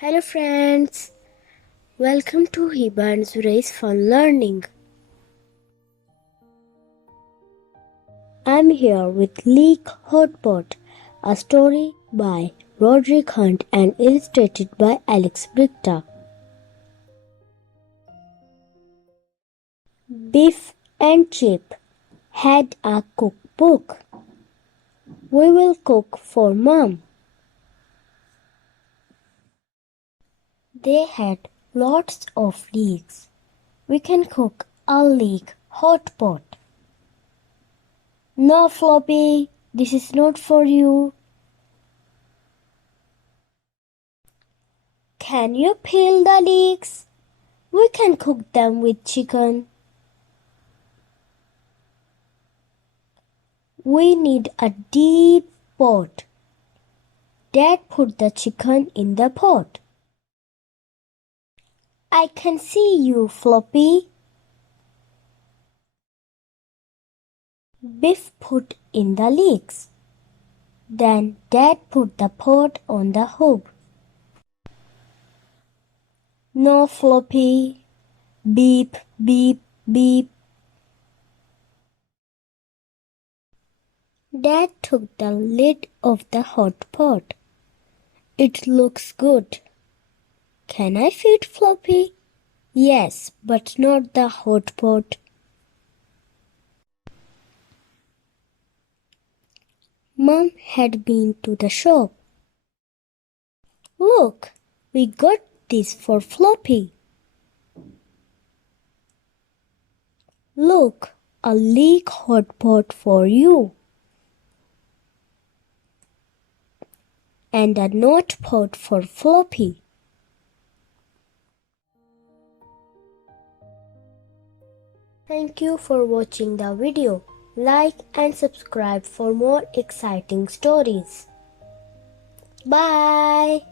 Hello friends, welcome to Hiba and Zurais Fun Learning. I'm here with Leek Hotpot, a story by Roderick and illustrated by Brychta. Biff and Chip had a cookbook. We will cook for Mom. They had lots of leeks. We can cook a leek hot pot. No, Floppy, this is not for you. Can you peel the leeks? We can cook them with chicken. We need a deep pot. Dad put the chicken in the pot. I can see you, Floppy. Biff put in the leeks. Then Dad put the pot on the hob. No, Floppy. Beep, beep, beep. Dad took the lid off the hot pot. It looks good. Can I feed Floppy? Yes, but not the hot pot. Mom had been to the shop. Look, we got this for Floppy. Look, a Leek Hotpot for you. And a note pot for Floppy. Thank you for watching the video. Like and subscribe for more exciting stories. Bye.